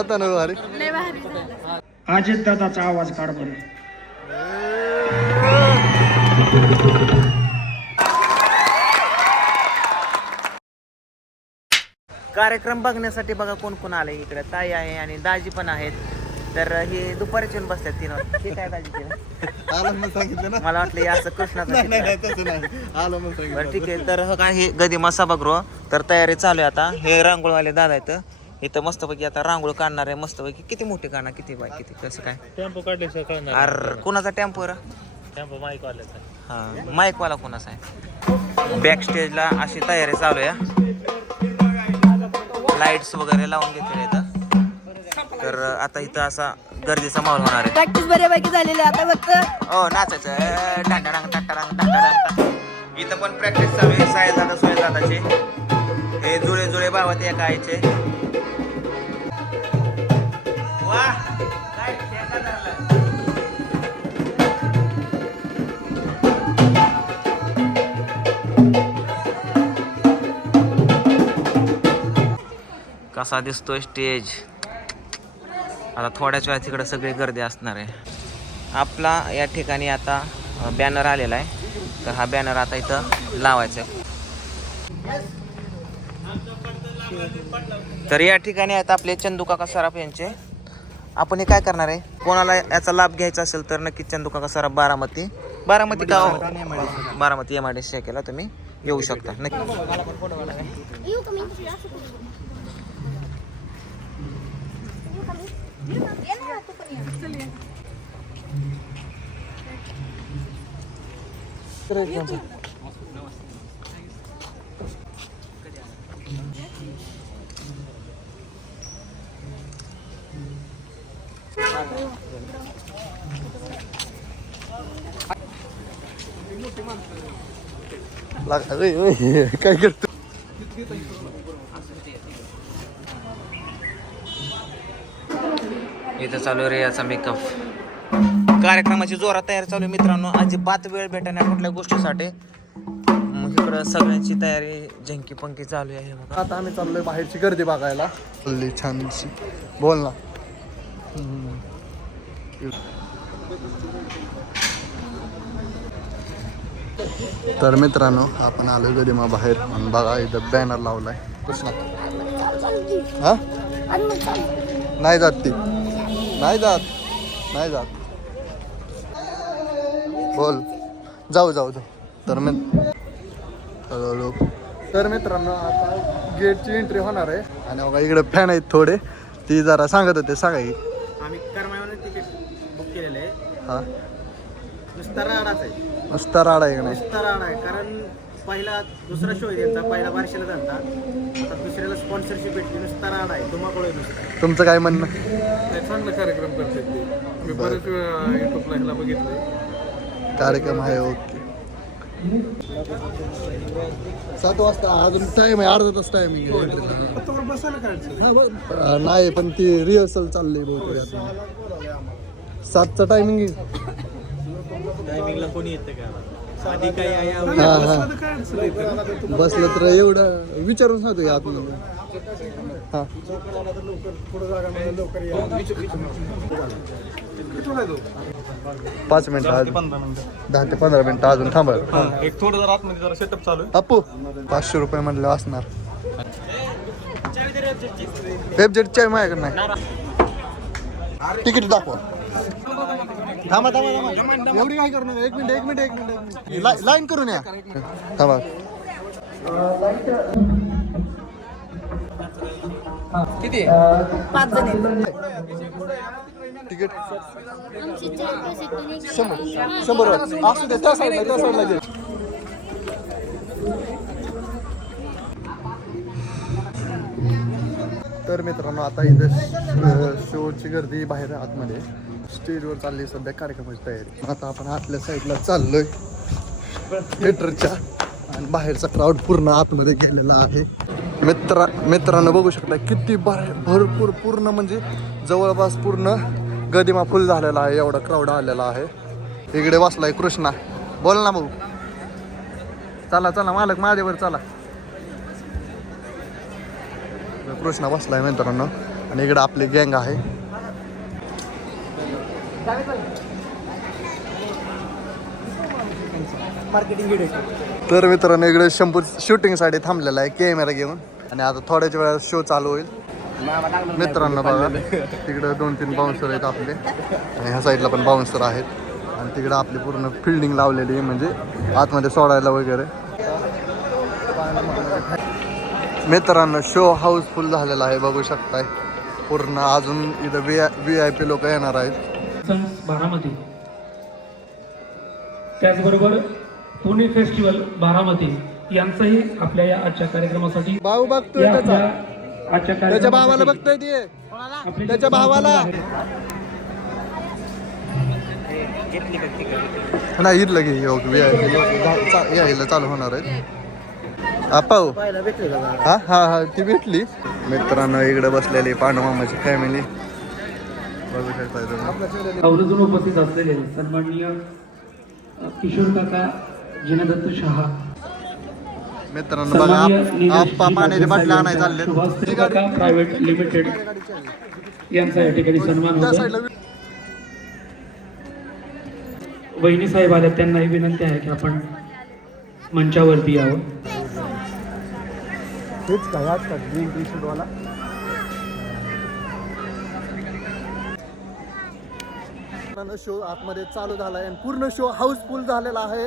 होता ना भारी? अजित दादाचा आवाज काढ बरं. कार्यक्रम बघण्यासाठी बघा कोण कोण आले इकडे. ताई आहे आणि दाजी पण आहेत. तर हे दुपारीच येऊन बसतात तीन वाजता. ठीक आहे दाजी ते. आलं म्हणून सांगितलं ना. मला वाटलं हे असं कृष्णाचं नाही नाही चित्र. नाही आहे. तसं नाही. आलं म्हणून सांगितलं बरं ठीक आहे. तर ह काय हे गदिमा सभागृह तर तयारी चालू आहे आता. हे रांगोळवाले दादा आहेत. इथं मस्तपैकी आता रांगोळ काढणार आहे मस्तपैकी. किती मोठे काढणार किती बाय किती कसं काय? टेम्पो काढले कळणार अर कोणाचा टेम्पो रा? टेम्पो माईक वाल्याचा हा माईकवाला कोणाचा आहे? बॅक स्टेजला अशी तयारी चालू आहे लाईट्स वगैरे लावून घेतले इथं तर आता इथं असा गर्दीचा माहोल होणार आहे. प्रॅक्टिस बऱ्यापैकी झालेली आहे. आता फक्त. हो नाचायचं. डांडाडांग टाटाडांग टाटाडांग इथं पण प्रॅक्टिस चालू आहे साय दादा सोय दादाचे. हे जुळे जुळे भावात एका आईचे. कसा दिसतोय स्टेज आता थोड्याच वेळा तिकडे सगळी गर्दी असणार आहे. आपला या ठिकाणी आता बॅनर आलेला आहे. तर हा बॅनर आता इथं लावायचा आहे. तर या ठिकाणी आहेत आपले चंदूकाका सराफ यांचे. आपण हे काय करणार आहे? कोणाला याचा लाभ घ्यायचा असेल तर नक्कीच चंदुका काका सराफ बारामती. बारामती का हो? बारामती एम आय डी केला तुम्ही. येऊ शकता. नक्की. काय करतो? इथं चालू आहे याचा मेकअप कार्यक्रमाची जोरात तयारी चालू आहे मित्रांनो. अजिबात वेळ भेटण्या कुठल्या गोष्टीसाठी. मग इकडं सगळ्यांची तयारी झंकी पंकी चालू आहे बघा. आता आम्ही चाललोय बाहेरची गर्दी बघायला. छानशी. बोल ना. तर मित्रांनो आपण आलो गदिमा बाहेर. आणि बघा इथं बॅनर लावलाय. कृष्णा हा? नाही जात ती. नाही जात. नाही जात. बोल. जाऊ जाऊ जाऊ. तर मित्र हळूहळू. तर मित्रांनो आता गेटची एंट्री होणार आहे. आणि बघा इकडे फॅन आहेत थोडे. ती जरा सांगत होते सांगा की. आम्ही करमाळ्यावर तिकीट बुक केलेलं आहे. हा. नुसता राडाच आहे. नुसता राडा आहे का नाही? नुसता राडा आहे. कारण पहिला दुसरा शो आहे त्यांचा. पहिला बारशेला झालता. आता दुसऱ्याला स्पॉन्सरशिप भेटली. नुसता राडा आहे. तुम्हाला नुसता तुमचं काय म्हणणं? चांगला कार्यक्रम करते ते. मी बरेच वेळा युट्यूबला ह्याला बघितलंय. कार्यक्रम आहे ओके. सात वाजता अजून टाइम आहे अर्धा तास टाइमिंग नाही पण ती रिहर्सल चालली बहुतेक आता. सातचं टायमिंग टायमिंगला कोणी येतं का? आधी काय आहे बसलं तर एवढं विचारून सांगतो का आतमध्ये हा. पाच मिनिटं दहा ते पंधरा मिनिटं. अजून थांबा एक थोडं जरा आतमध्ये जरा सेटअप चालू आहे. अप्पू पाचशे रुपये म्हटलं असणार. वेबजेटची आहे माझ्याकडे नाही. तिकीट दाखवा. थांबा थांबा थांबा. एवढी काय करणार? एक मिनिट एक मिनिट एक मिनिट एक मिनिट. ला- लाईन करून या. थांबा. पाच जण. आहेत तिकीट? शंभर. शंभर असू दे त्या साईडला त्या साईडला तर मित्रांनो आता इथं शोची गर्दी बाहेर आतमध्ये. स्टेजवर चालली सध्या कार्यक्रमाची तयारी. आता आपण आतल्या साईडला चाललोय. थिएटरच्या आणि बाहेरचा क्राऊड पूर्ण आतमध्ये गेलेला आहे. मित्रा मित्रांनो बघू शकता किती भर भरपूर पूर्ण म्हणजे जवळपास पूर्ण गदिमा फुल झालेला आहे एवढा क्राऊड आलेला आहे. इकडे बसलाय कृष्णा. बोल ना भाऊ. चला चला मालक माझ्यावर चला. कृष्णा बसलाय मित्रांनो. आणि इकडं आपली गँग आहे. तर मित्रांनो इकडे शंभू शूटिंगसाठी थांबलेला आहे कॅमेरा घेऊन. आणि आता थोड्याच वेळा शो चालू होईल. मित्रांनो बघा तिकडे दोन तीन बाउन्सर आहेत आपले. आणि ह्या साईडला पण बाउन्सर आहेत. आणि तिकडे आपली पूर्ण फिल्डिंग लावलेली आहे म्हणजे आतमध्ये सोडायला वगैरे. मित्रांनो शो हाऊसफुल झालेला आहे बघू शकताय. पूर्ण अजून इथं V I V I P लोक येणार आहेत. बारामती. त्याचबरोबर पुणे फेस्टिवल बारामती यांचाही आपल्या या आजच्या कार्यक्रमासाठी भाऊ बघतोय आपल्या आजच्या त्याच्या भावाला बघतोय ते. त्याच्या भावाला. नाही इथलं घे योग यायला चालू होणार आहेत आपाऊ हा हा हा ती भेटली. मित्रांनो इकडे बसलेली पांडुमामाची फॅमिली बघू शकता आवर्जून उपस्थित असलेले सन्माननीय किशोर काका जिनदत्त शहा मित्रांनो बघा पाण्याची बाटल्या साहेबांचा चालले प्रायव्हेट लिमिटेड यांचा या ठिकाणी सन्मान होतो. वहिनी साहेब आल्या त्यांनाही विनंती आहे की आपण मंचावरती यावं. हेच काय आज का ग्रीन टी शर्ट वाला? शो आतमध्ये चालू झाला आहे आणि पूर्ण शो हाऊसफुल झालेला आहे.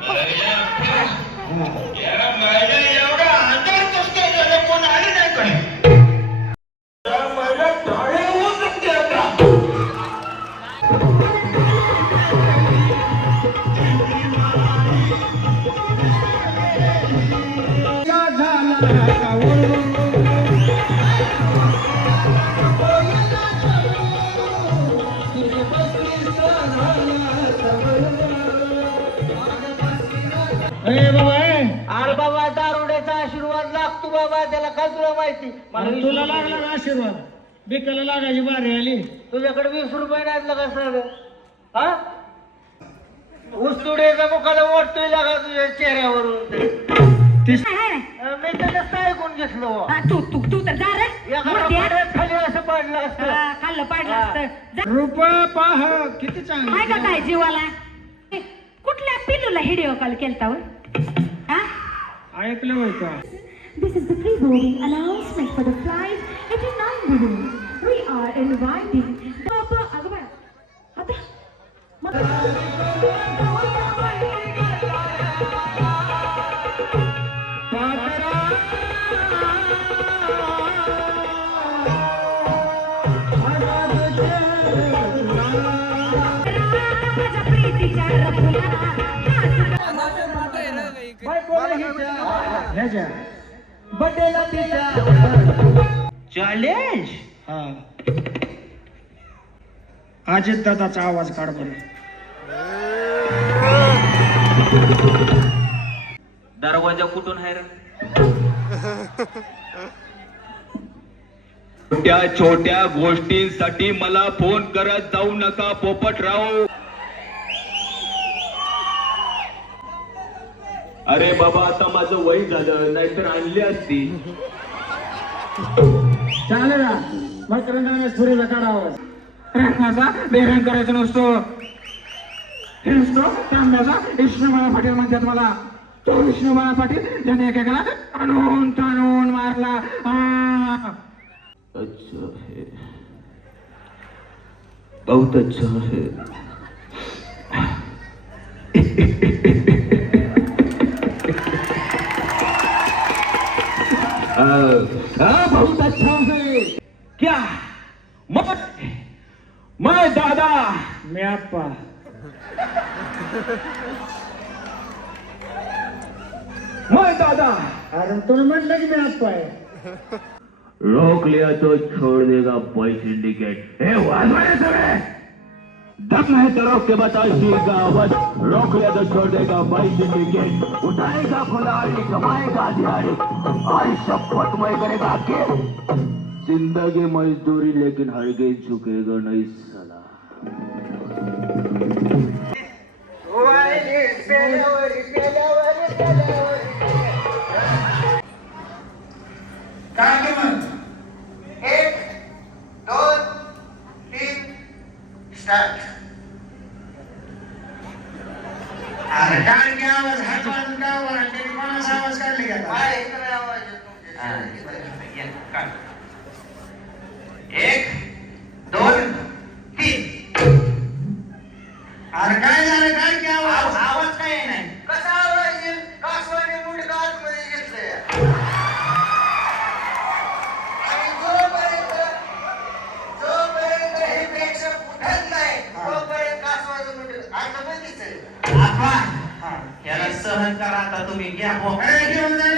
कोण लागतो बाबा त्याला काय तुला माहिती? मला वीस तुला रुपये- लागला ना आशीर्वाद? बिकाला लागायची बारी आली. तुझ्याकडे वीस रुपये नाहीत का सर. हा? उस्तुड्याचा मुखाला वाटतोय लागा तुझ्या चेहऱ्यावरून अं, मी तर नसतं ऐकून घेतलं बुवा. हा, तू तू तू तर जा रे. खाली असं पडलं असतं. हा, खाल्लं पाडलं असतं. जा. रूप पाह किती चांगली आहे का काय जीवाला? ए, कुठल्या पिलूला व्हिडिओ कॉल केलता हो? हा? ऐकलं होय का This is the pre-boarding announcement for the flight 89 Guru. We are inviting Papa बड्डेला तिच्या. चॅलेंज हा. अजित दादाचा आवाज काढ बरं. दरवाजा कुठून आहे रे? छोट्या छोट्या गोष्टींसाठी मला फोन करत जाऊ नका पोपटराव. अरे बाबा आता माझं वय झालं नाहीतर आणली असती. चालेल ना. मग काढा आवाज रत्नाचा बेरंग करायचा नसतो. हे नसतो. तांब्याचा पाटील म्हणतात मला. तो विष्णुमाळा पाटील त्याने एकेकाला ताणून ताणून मारला. अच्छा है. बहुत अच्छा है. हाँ, बहुत अच्छा है। क्या? मत? मैं दादा। मैं आपा। मैं दादा। अरे तुम तो मंडल में आपा है। रोक लिया तो छोड़ देगा बॉय सिंडिकेट ए वाज मेरे समय दम है तो रोक के का अवध रोक ले तो छोड़ेगा भाई बॉय सिंडिकेट उठाएगा खुलाड़ी कमाएगा दिहाड़ी। आई शपथ मैं करेगा के जिंदगी मजदूरी लेकिन हरगिज झुकेगा नहीं साला काय किंमत एक दोन तीन स्टार्ट अरे काय की आवाज? हात वाजून काय आवाज? कोणाचा आवाज काढले का सहन करा आता तुम्ही. घ्या. हो. अरे घेऊन जाणे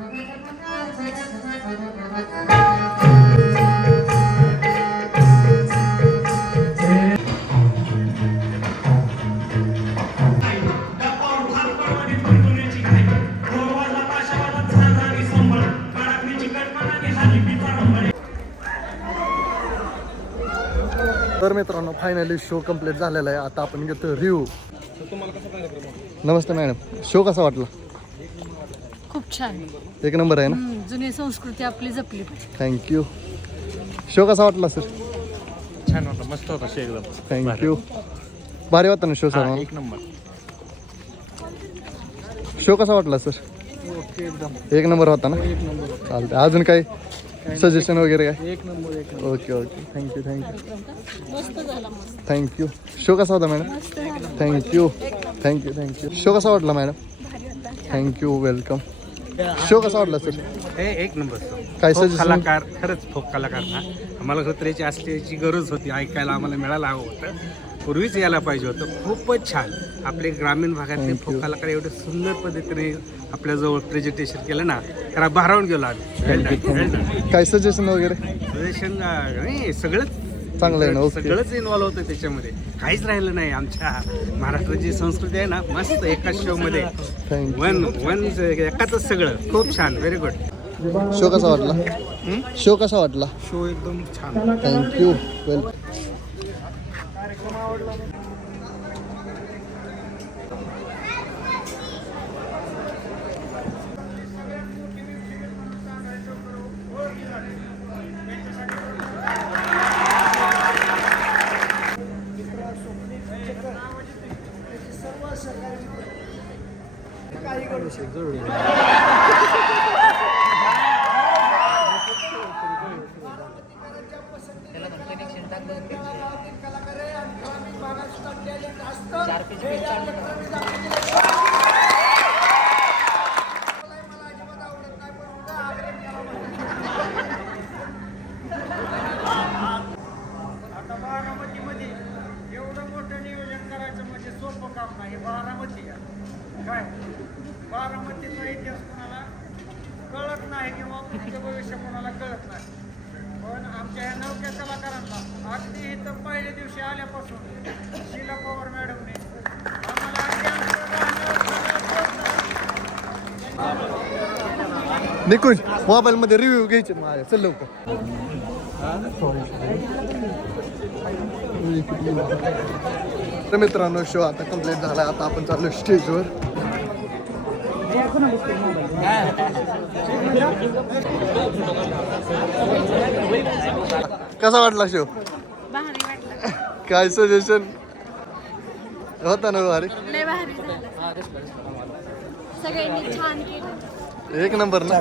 तर मित्रांनो फायनली शो कंप्लीट झालेला आहे. आता आपण घेतो रिव्ह्यू नमस्ते मॅडम. शो कसा वाटला? खूप छान. एक नंबर आहे ना? हम्म, जुनी संस्कृती आपली जपली पाहिजे. थँक्यू शो कसा वाटला सर छान होता मस्त होता शे एकदम. थँक्यू भारी. होता ना शो सर एक नंबर. शो कसा वाटला सर ओके एकदम. एक नंबर होता ना? एक नंबर चालतंय. अजून काही सजेशन वगैरे काय? एक नंबर एक okay okay thank you thank you thank you show कसा होता madam thank you thank you thank you show कसा वाटला मॅडम थँक्यू वेलकम शो कसा वाटला सर? हे एक नंबर काय फोक सजेशन कलाकार खरंच फोक कलाकार ना. आम्हाला खत्रेची असल्याची गरज होती ऐकायला आम्हाला मिळायला हवं होतं. पूर्वीच यायला पाहिजे होतं. खूपच छान. आपले ग्रामीण भागातले Thank फोक. कलाकार एवढे सुंदर पद्धतीने आपल्याजवळ प्रेझेंटेशन केलं ना तर भारावून गेलो आम्ही. काय सजेशन वगैरे? प्रेझेंटेशन नाही सगळंच चांगलं आहे ना ओके. सगळंच इन्व्हॉल्व होतं त्याच्यामध्ये. काहीच राहिलं नाही. आमच्या महाराष्ट्राची संस्कृती आहे ना मस्त एकाच शो मध्ये. थँक्यू वन वन एकाच सगळं. खूप छान. व्हेरी गुड शो कसा वाटला? शो कसा वाटला? शो एकदम छान. थँक्यू वेल आता बारामतीमध्ये एवढं मोठं नियोजन करायचं म्हणजे सोपं काम नाही बारामती आहे. काय बारामतीचा इतिहास कोणाला कळत नाही किंवा पुढचं भविष्य कोणाला कळत नाही. पण आमच्या या नौक्या कलाकारांना अगदी इथं पहिल्या दिवशी आल्यापासून शिला पवार मॅडमने आम्हाला निकुंज मोबाईल मध्ये रिव्ह्यू घ्यायचे माझ्या. चल लवकर. तर मित्रांनो शो आता कंप्लीट झाला. आता आपण चाललो स्टेजवर कसा वाटला शो काय सजेशन होता ना भारी? लय भारी झालं. सगळ्यांनी छान केलं. एक नंबर ना?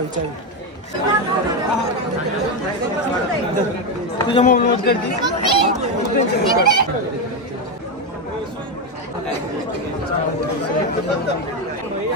तुझ्या मोबाईल मध्ये करते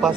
पाच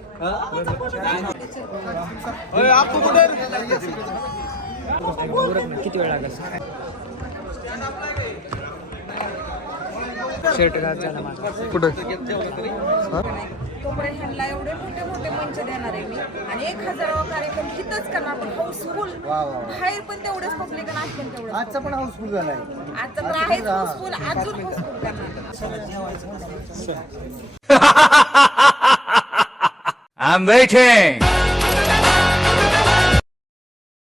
तोपर्यंत ह्यांना एवढे मोठे मोठे मंच देणार आहे मी. आणि एक हजारावा कार्यक्रम हिथंच करणार पण हाऊसफुल. बाहेर पण तेवढेच पब्लिक आणि आज पण तेवढं आजचा पण हाऊसफुल झालाय. आजचा आहेच हाऊसफुल अजून हाऊसफुल करणार. I'm waiting.